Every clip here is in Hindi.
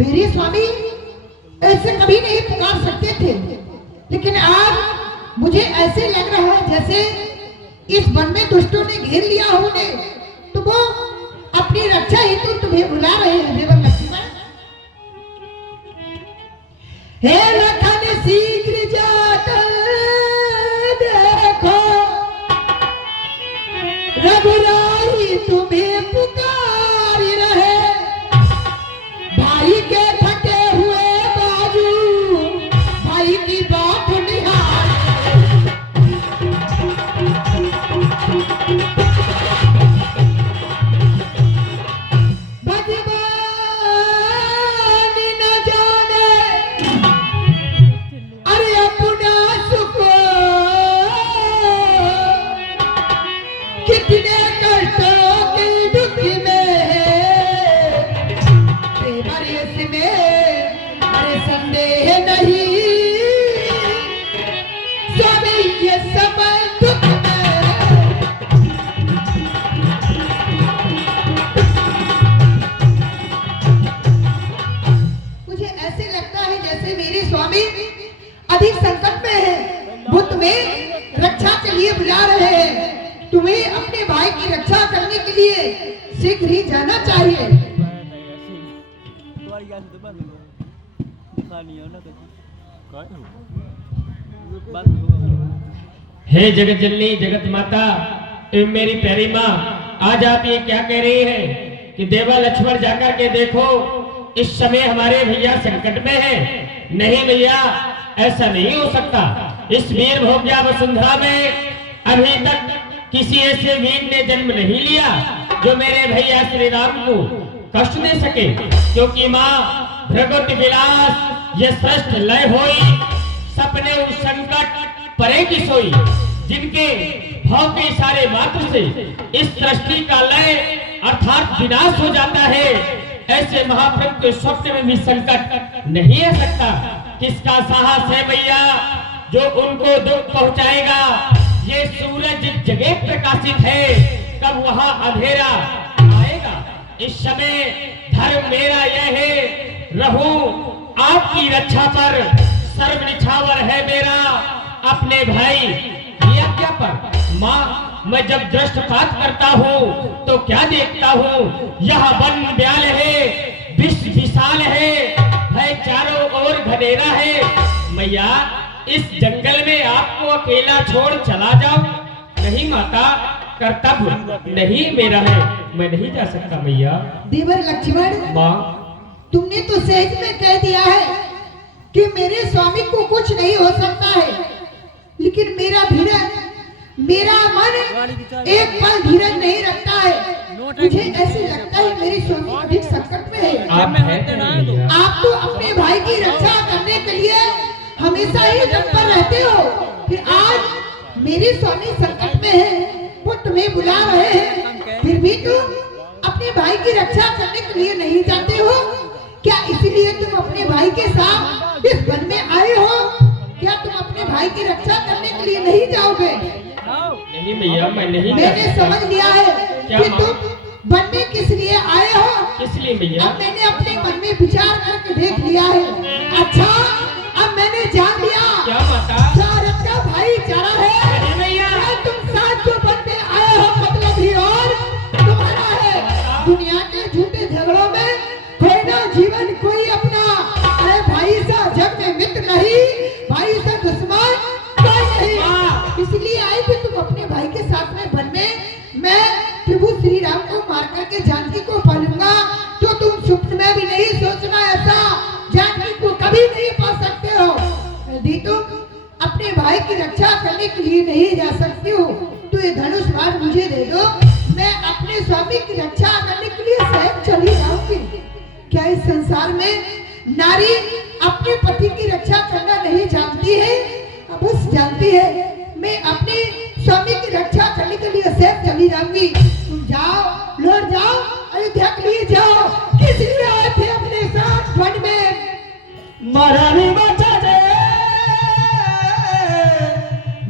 मेरे स्वामी ऐसे कभी नहीं पुकार सकते थे, लेकिन आज मुझे ऐसे लग रहा है जैसे इस वन में दुष्टों ने घेर लिया हो उन्हें, तो वो अपनी रक्षा हेतु तुम्हें बुला रहे हैं देवर लक्ष्मण। हे लखन शीघ्र जाकर देखो, रघुराई तुम्हें पुकार रहे, भाई के थके हुए बाजू भाई की बात निहार। अधिक संकट में है, वो तुम्हें रक्षा के लिए बुला रहे हैं। तुम्हें अपने भाई की रक्षा करने के लिए शीघ्र ही जाना चाहिए। हे जगत जननी जगत माता एवं मेरी प्यारी माँ, आज आप ये क्या कह रही है कि देवा लक्ष्मण जाकर के देखो, इस समय हमारे भैया संकट में है। नहीं भैया, ऐसा नहीं हो सकता। इस वीर भोग्या वसुंधरा में अभी तक किसी ऐसे वीर ने जन्म नहीं लिया जो मेरे भैया श्री राम को कष्ट दे सके, क्योंकि माँ भृगुत विलास ये श्रेष्ठ लय होई, सपने उस संकट परे की सोई, जिनके भाव के इशारे मात्र से इस सृष्टि का लय अर्थात विनाश हो जाता है। ऐसे महाप्रभु के स्वप्न में भी संकट नहीं आ सकता। किसका साहस है भैया जो उनको दुख पहुंचाएगा? ये सूरज जगह प्रकाशित है, कब वहां अंधेरा आएगा। इस समय धर्म मेरा यह है, रहूं आपकी रक्षा पर, सर्व निछावर है मेरा अपने भाई की आज्ञा पर। माँ, मैं जब दृष्टपात करता हूँ तो क्या देखता हूँ? यह वन ब्याल है, विश्व विशाल है, है चारों ओर घनेरा है। मैया, इस जंगल में आपको अकेला छोड़ चला जाऊं? नहीं माता, कर्तव्य नहीं मेरा है, मैं नहीं जा सकता मैया। देवर लक्ष्मण, माँ, तुमने तो सहज में कह दिया है कि मेरे स्वामी को कुछ नहीं हो सकता है, लेकिन मेरा धीरज, मेरा मन एक पल धीरज नहीं रखता है। मुझे ऐसे लगता है मेरे स्वामी अधिक संकट में है। आप तो अपने भाई की रक्षा करने के लिए हमेशा ही तत्पर रहते हो, फिर आज मेरे स्वामी संकट में है, वो तुम्हें बुला रहे हैं, फिर भी तुम अपने भाई की रक्षा करने के लिए नहीं जाते हो क्या? इसीलिए तुम अपने भाई के साथ इस वन में आए हो क्या? तुम अपने भाई की रक्षा करने के लिए नहीं जाओगे? नहीं भैया, मैं नहीं। मैंने समझ लिया है कि तुम वन में किस लिए आए हो। किस लिए भैया? अब मैंने अपने मन में विचार करके देख लिया है। अच्छा, अब मैंने जान लिया। क्या माता? भारत का भाईचारा है भैया। तुम साथ जो वन में आए हो, मतलब ही और तुम्हारा है। दुनिया के झूठे झगड़ों में कोई ना जीवन कोई अपना। अरे भाई सा जग में मित्र नहीं, भाई सा दुश्मन कोई नहीं। इसलिए आए थे तुम अपने भाई के साथ में वन में। मैं प्रभु श्री राम को मार करके जानकी को पालूंगा, तो तुम स्वप्न में भी नहीं सोचना ऐसा। जानकी को कभी नहीं पा सकते हो। यदि तुम अपने भाई की रक्षा करने के लिए नहीं जा सकती हो, तो ये धनुष बाण मुझे दे दो, मैं अपने स्वामी की रक्षा करने के लिए स्वयं चली जाऊंगी। क्या इस संसार में नारी अपने पति की रक्षा करना नहीं जानती है? बस जानती है। मैं अपने स्वामी की रक्षा करने के लिए स्वयं चली जाऊंगी। तुम जाओ, लौट जाओ, अयोध्या के लिए जाओ। किस लिए आए थे अपने साथ वन में? मरने बचा दे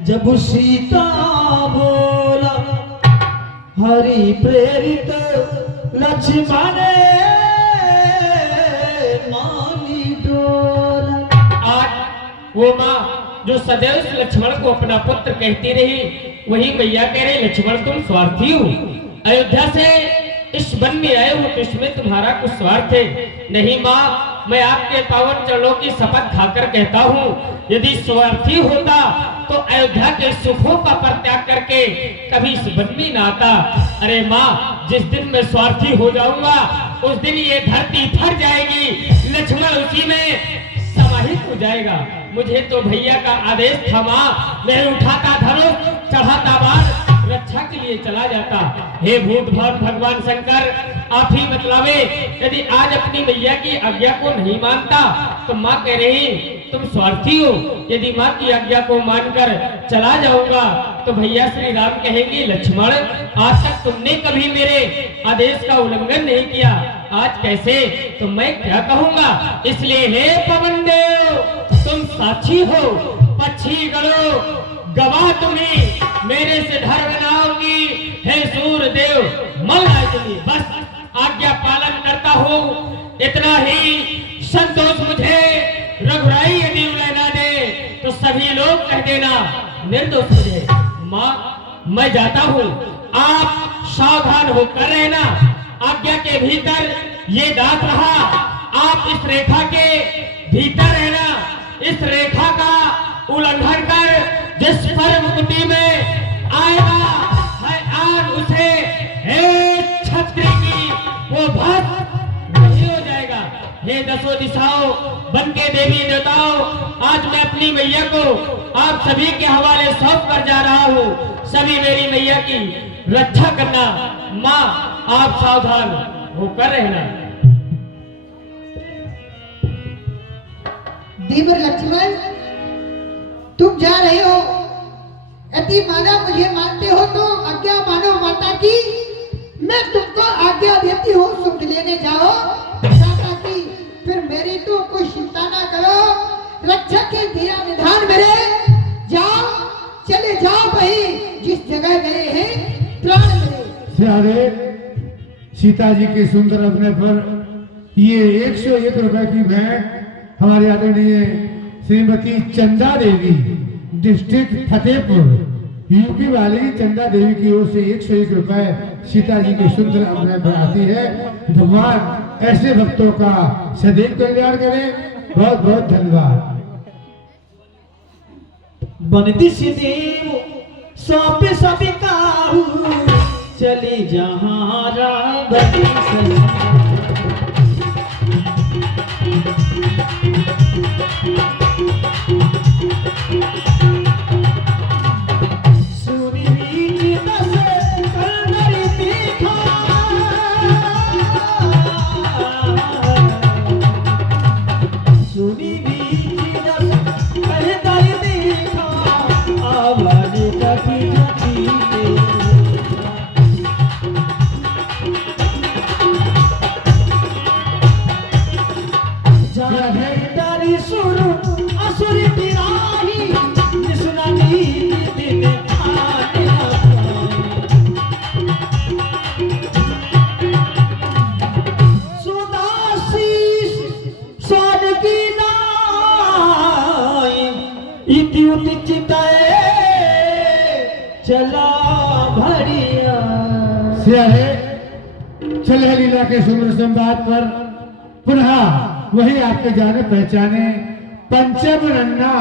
जब सीता बोला, हरि प्रेरित लक्ष्मण मां वो माँ जो सदैव उस लक्ष्मण को अपना पुत्र कहती रही, वही मैया कह रही लक्ष्मण तुम स्वार्थी हो। अयोध्या से इस वन में आए हो तो इसमें तुम्हारा कुछ स्वार्थ है। नहीं माँ, मैं आपके पावन चरणों की शपथ खाकर कहता हूँ, यदि स्वार्थी होता तो अयोध्या के सुखों का परित्याग करके कभी इस वन में ना आता। अरे माँ, जिस दिन मैं स्वार्थी हो जाऊंगा उस दिन ये धरती फट जाएगी, लक्ष्मण उसी में समाहित हो जाएगा। मुझे तो भैया का आदेश था माँ, मैं उठाता धनुष, चढ़ाता बाण, रक्षा के लिए चला जाता। हे भूत भान भगवान शंकर, आप ही बतलावे, यदि आज अपनी मैया की आज्ञा को नहीं मानता तो माँ कह रही तुम स्वार्थी हो। यदि माँ की आज्ञा को मानकर चला जाऊंगा तो भैया श्री राम कहेंगे लक्ष्मण, आज तक तुमने कभी मेरे आदेश का उल्लंघन नहीं किया, आज कैसे? तो मैं क्या कहूँगा? इसलिए हे पवन देव, तुम साक्षी हो, पक्षी गणों गवाह तुम्हें मेरे से धर्म बनाओगी। हे सूर्य देव मल्लाजुनी, बस आज्ञा पालन करता हूँ, इतना ही संतोष मुझे। रघुराई यदि उन्हें ना दे तो सभी लोग कह देना निर्दोष मुझे। माँ, मैं जाता हूँ, आप सावधान होकर रहना। आज्ञा के भीतर ये दांत रहा, आप इस रेखा के भीतर रहना। इस रेखा का उल्लंघन कर जिस पर मुक्ति में आएगा है आज उसे हे छत्री की वो भस्म नहीं हो जाएगा। हे दसों दिशाओं, बन के देवी देवताओं, आज मैं अपनी मैया को आप सभी के हवाले सौंप कर जा रहा हूँ। सभी मेरी मैया की रक्षा करना। माँ, आप सावधान होकर रहना। देवर लक्ष्मण, तुम जा रहे हो, यदि माना मुझे मानते हो तो आज्ञा मानो माता की। मैं तुमको आज्ञा देती हूँ, सुख लेने जाओ माता की। फिर मेरी तो कोई चिंता ना करो, रक्षा के दिया निधान मेरे। जाओ, चले जाओ भाई, जिस जगह गए हैं प्राण मेरे। प्यारे सीता जी के सुंदर अभिनय पर ये 101 रुपए की भेंट हमारी आदरणीय श्रीमती चंदा देवी, डिस्ट्रिक्ट फतेहपुर, यूपी वाली चंदा देवी की ओर से 101 रुपए सीता जी के सुंदर अभिनय पर आती है। भगवान ऐसे भक्तों का सदैव कल्याण करें। बहुत बहुत धन्यवाद। बनती सी देव सौंप सभी काहू, चली जहाँ रावती चला भरिया। चले लीला के सुंदर संवाद पर पुनः वही आपके जाने पहचाने पंचम नन्ना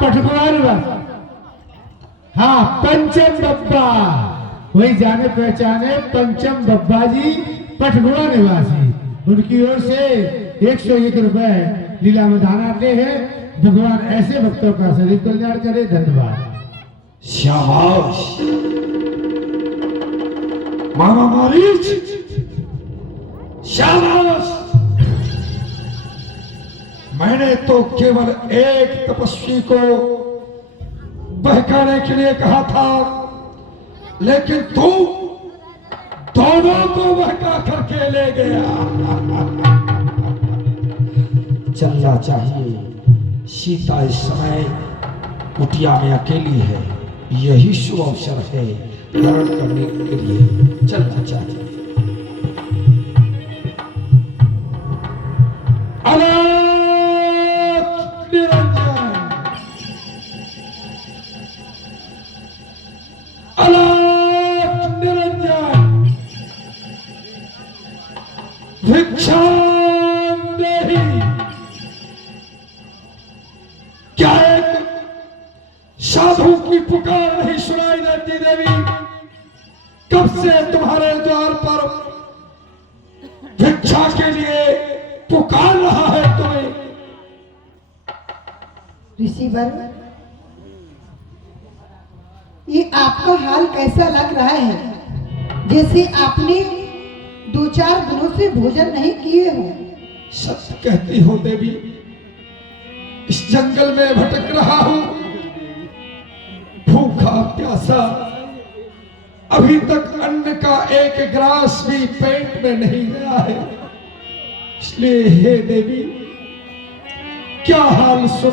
पठकुआ निवास। हाँ, पंचम बब्बा, वही जाने पहचाने पंचम बब्बा जी पठकुआ निवासी। उनकी ओर से 101 रुपए लीला में दान आते हैं। भगवान ऐसे भक्तों का सदैव कल्याण करे। धन्यवाद। शाबाश मामा मारीच, शाबाश। मैंने तो केवल एक तपस्वी को बहकाने के लिए कहा था, लेकिन तू दोनों को बहका करके ले गया। चलना चाहिए, सीता इस समय कुटिया में अकेली है, यही शुभ अवसर है हरण करने के लिए चलना चाहिए। भिक्षाम देहि। क्या एक साधु की पुकार नहीं सुनाई देती देवी? कब से तुम्हारे द्वार पर भिक्षा के लिए पुकार रहा है तुम्हें। ऋषिवर, ये आपका हाल कैसा लग रहा है? जैसे आपने 2-4 दिनों से भोजन नहीं किए हो। सत्य कहती हो देवी, इस जंगल में भटक रहा हूं, भूखा प्यासा, अभी तक अन्न का एक ग्रास भी पेट में नहीं गया है। इसलिए हे देवी, क्या हाल सुन